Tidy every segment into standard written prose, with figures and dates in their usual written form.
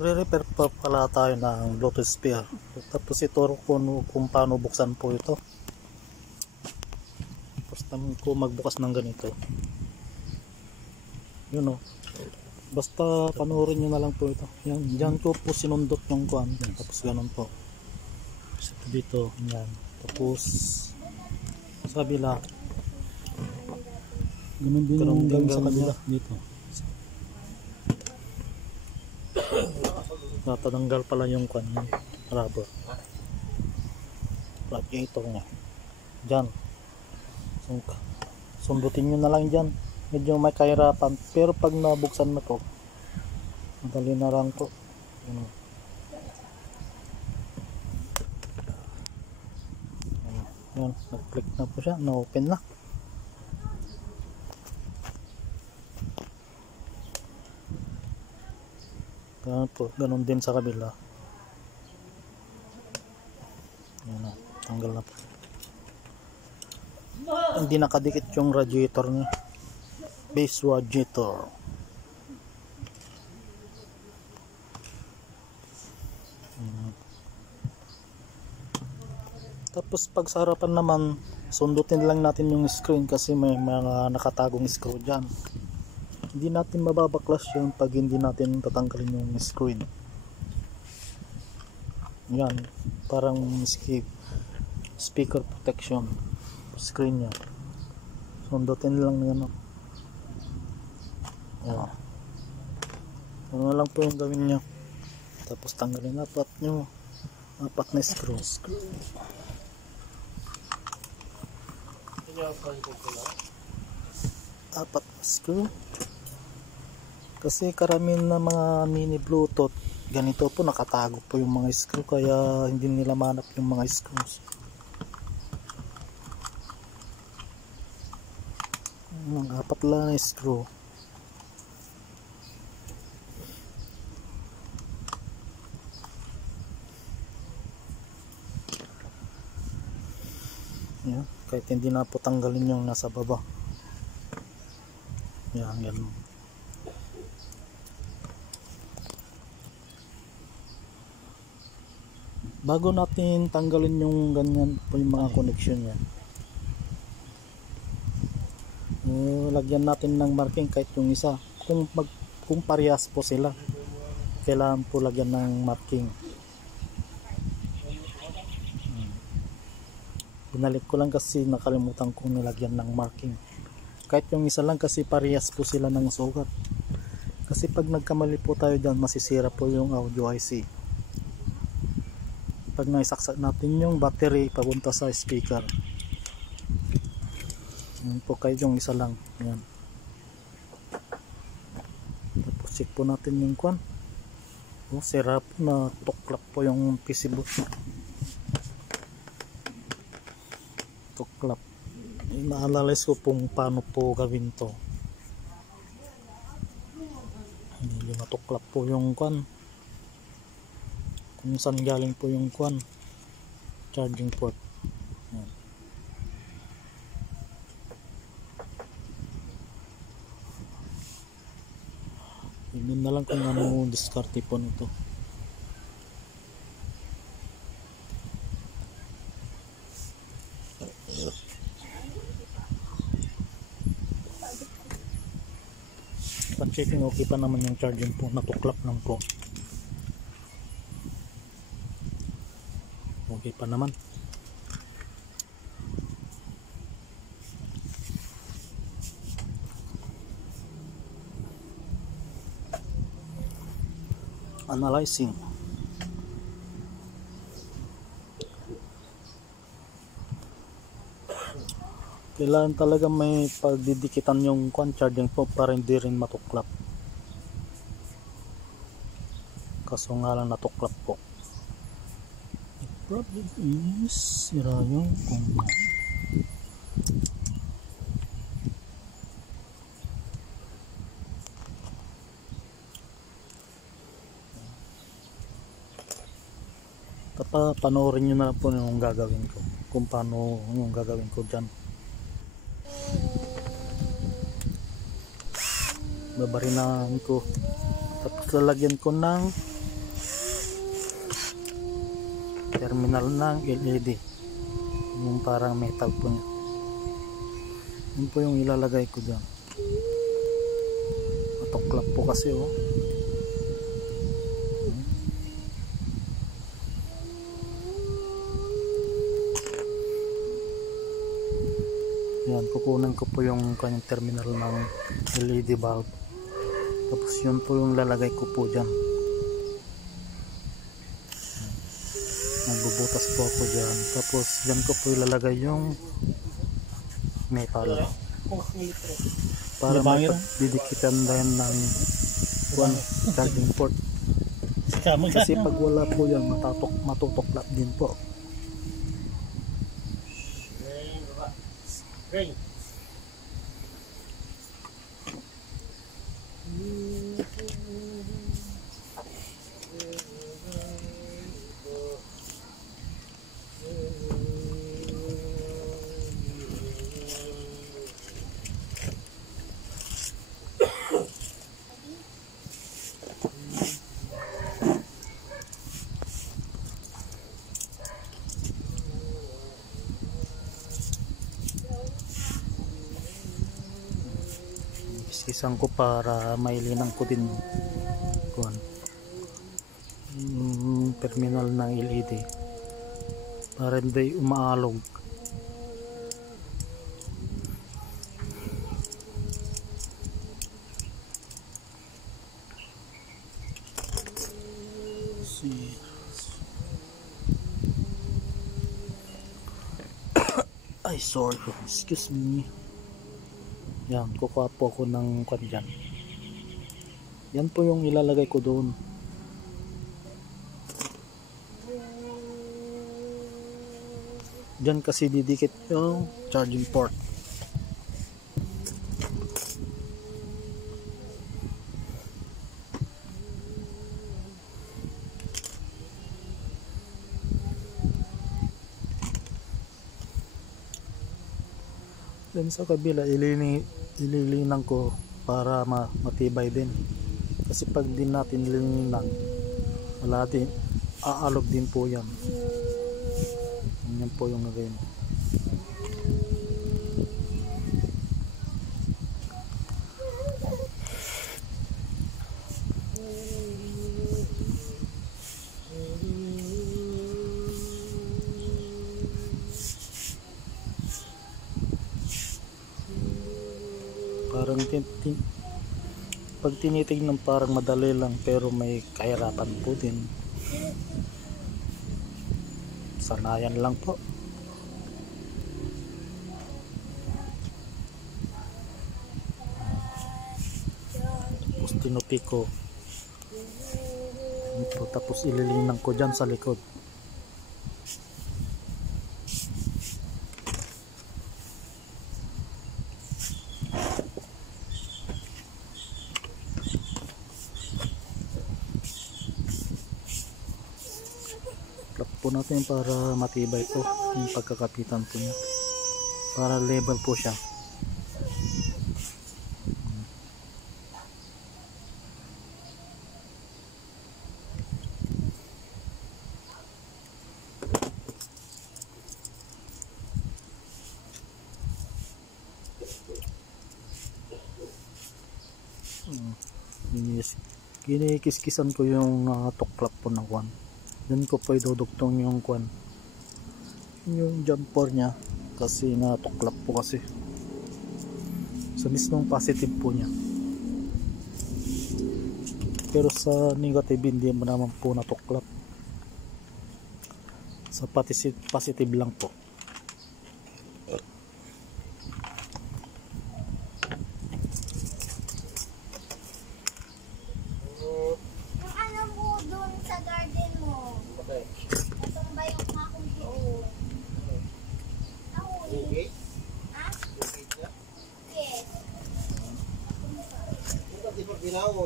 Re-repair pa pala tayo ng Bluetooth speaker. Tapos ituro ko kung paano buksan po ito. First time ko magbukas ng ganito. Yun o. Basta panoorin nyo na lang po ito. Yan, dyan ko po sinundot yung kuhan. Tapos ganun po. Dito, yan. Tapos sa kabila. Ganun din yung gawin sa kabila. Dito. Natatanggal pala yung kuhan. Rubber. Radiator nya. Dyan. Sundutin nyo na lang dyan. Medyo may kahirapan. Pero pag nabuksan na po, madali na lang po. Yan, nag-click na po siya, na-open na. Ganun po, ganun din sa kabila. Yan na, tanggal na po. Hindi nakadikit yung radiator niya. Base radiator. Tapos pag sa harapan naman, sundutin lang natin yung screen kasi may mga nakatagong screw dyan. Hindi natin mababaklas yun pag hindi natin tatanggalin yung screen. Yan, parang speaker protection screen nya. Sundutin lang yan. Yan. Ano lang po yung gawin nyo. Tapos tanggalin apat na screw. Apat na screw. Kasi karamihan na mga mini Bluetooth ganito po, nakatago po yung mga screw, kaya hindi nila manap yung mga screws. Apat lang na screw. Yan, kahit hindi na po tanggalin yung nasa baba. Yan, ganun. Bago natin tanggalin yung ganyan po yung mga connection yan, lagyan natin ng marking kahit yung isa. Kung parehas po sila, kailangan po lagyan ng marking. Binalik ko lang kasi nakalimutan kong nilagyan ng marking. Kahit yung isa lang kasi parehas po sila ng sugat. Kasi pag nagkamali po tayo dyan, masisira po yung audio IC. Pag naisaksak natin yung battery papunta sa speaker. Yan po, kahit yung isa lang. Yan. Tapos check po natin yung kwan. Sira po, na tuklap po yung PC boot. Tuklap. Naalalays ko kung paano po gawin to. Hindi natuklap po yung kwan. Kung saan galing po yung kwan, charging port. Yun na lang kung ano diskarte po nito. Checking, okay pa naman yung charging po, natuklap lang po. Okay pa naman. Analyzing. Kailangan talaga may pagdidikitan yung charging po para hindi rin matuklap. Kaso nga lang natuklap po. Problem is sira yung combo. Panoorin nyo na po yung gagawin ko, kung paano yung gagawin ko dyan. Babarinahan ko, tapos lalagyan ko ng terminal ng LED, yung parang metal po niya. Yun po yung ilalagay ko dyan. Matuklap po kasi oh. Yan, kukunan ko po yung kanyang terminal ng LED bulb. Tapos yun po yung lalagay ko po dyan. Nagbubutas po ako dyan. Tapos dyan ko po ilalagay yung metal. Para mapagdidikitan din ng charging port. Kasi pag wala po yan, matutuklap din po. Isang ko para mailinang ko din yung terminal ng LED para hindi umaalog. Ay, sorry po, excuse me. Yan, kukuha po ako ng kwan dyan. Yan po yung ilalagay ko doon. Dyan kasi didikit yung charging port. Then sa kabila ililinang ko para matibay din, kasi pag din natin lilinang wala din, aalog din po yan. Yan po yung gagawin. Parang pag tinitignan parang madali lang, pero may kahirapan po din. Sanayan lang po. Tapos tinupi ko. Tapos ililinang ko dyan sa likod. Po natin para matibay po yung pagkakapitan po niya, para level po siya. Kinikis-kisan ko yung tuklap po ng kwan. Then ko po idudugtong yung kwan, yung jumper nya, kasi natuklap po kasi sa mismong positive po nya, pero sa negative hindi mo naman po natuklap, sa positive lang po.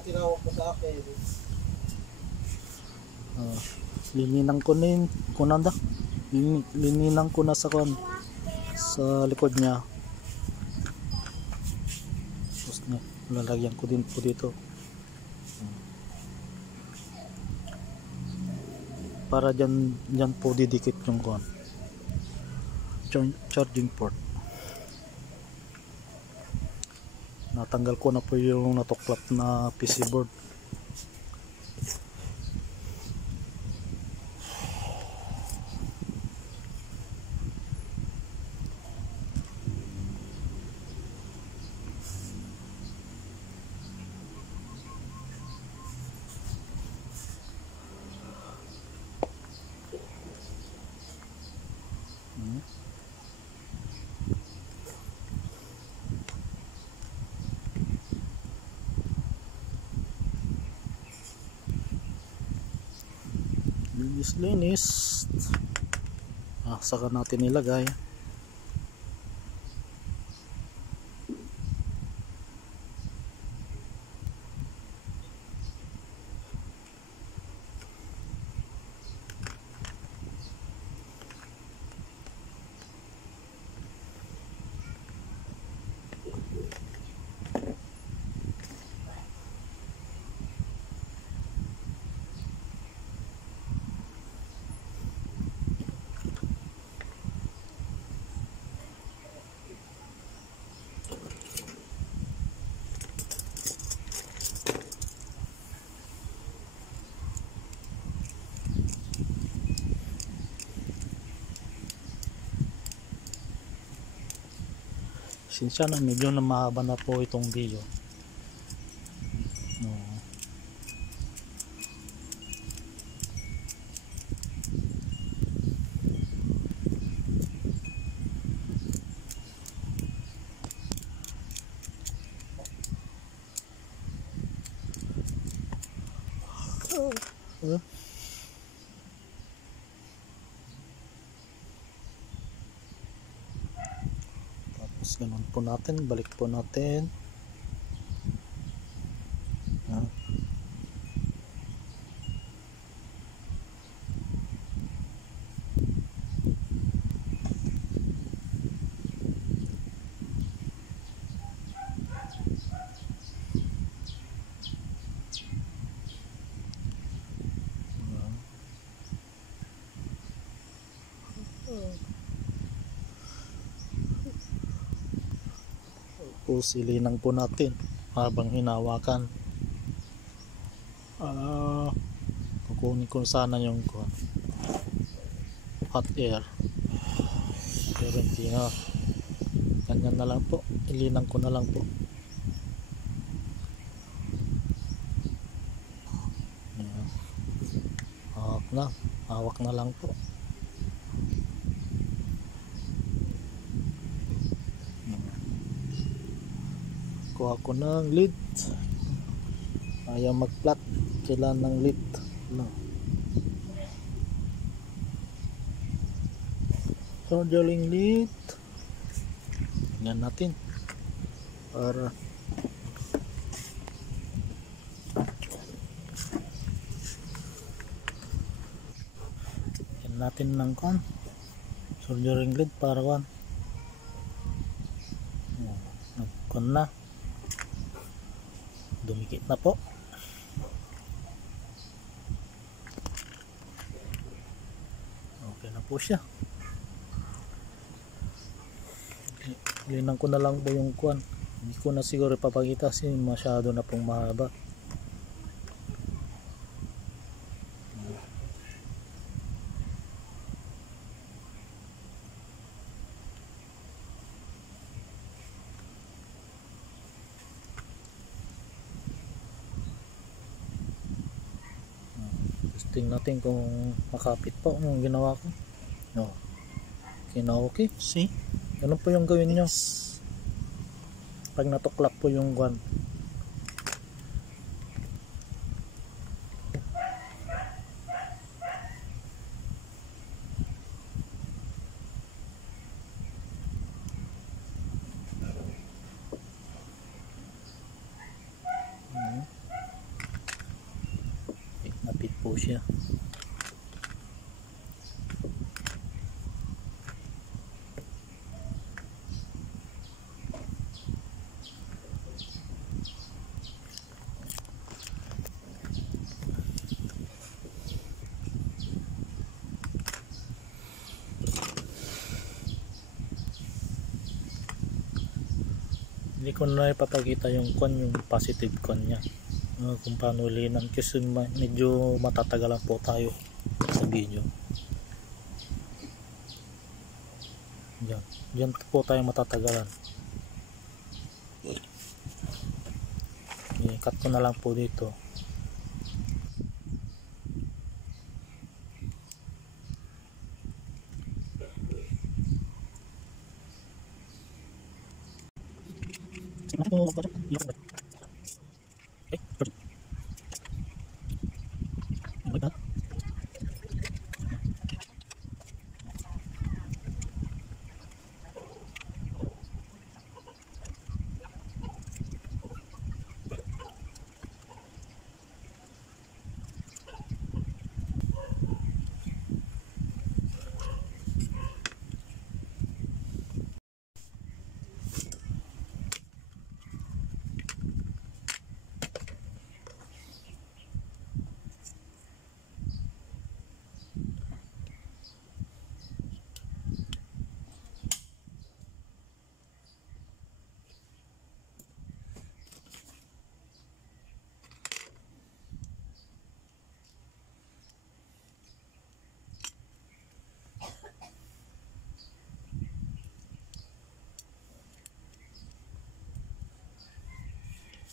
Tinawag ko sa akin. Lininang ko na kunanda. Lininang ko na sa likod niya. Tapos lalagyan ko din po dito. para dyan po didikit yung kuan charging port. Natanggal ko na po yung natuklap na PC board. Linis. Saka natin nilagay. Sinsya na medyo na mahaba na po itong video. Tapos ganun po natin, balik po natin. Silinang po natin habang hinawakan. Kukunin ko sana yung hot air, pero hindi na. Ganyan na lang po, ilinang ko na lang po. Hawak na lang po. Kuha ko ng lead. Ayaw mag-flat, kailangan ng lead. Soldering lead. Tingnan natin para natin ng soldering lead para nagkon na, dumikit na po. Okay na po siya. Linang ko na lang po yung hindi ko na siguro ipapakita kasi masyado na pong mahaba. Tingnan natin kung makapit po yung ginawa ko. Okay na okay. See? Ganun po yung gawin nyo pag natuklap po yung napit po siya. Hindi ko na ipapakita yung yung positive con niya, kung paano linan, kasi medyo matatagalan po tayo sa video. Diyan po tayo matatagalan. I-cut ko na lang po dito.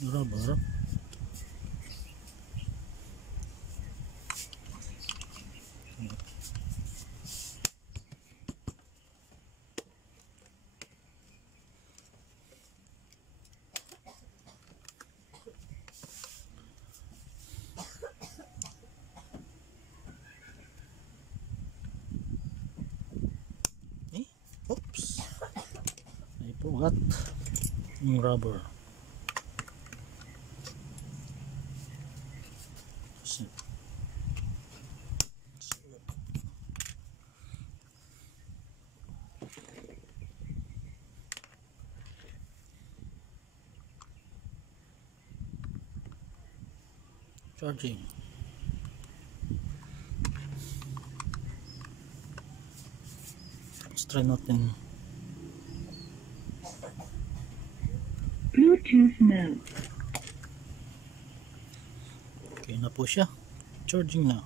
Rubber. Oops. Ay pugat yung rubber. Charging. Let's try natin. Bluetooth mode. Okay na po siya. Charging na.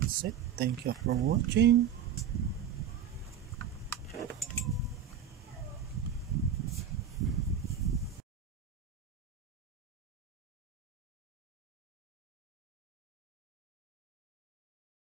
That's it. Thank you for watching.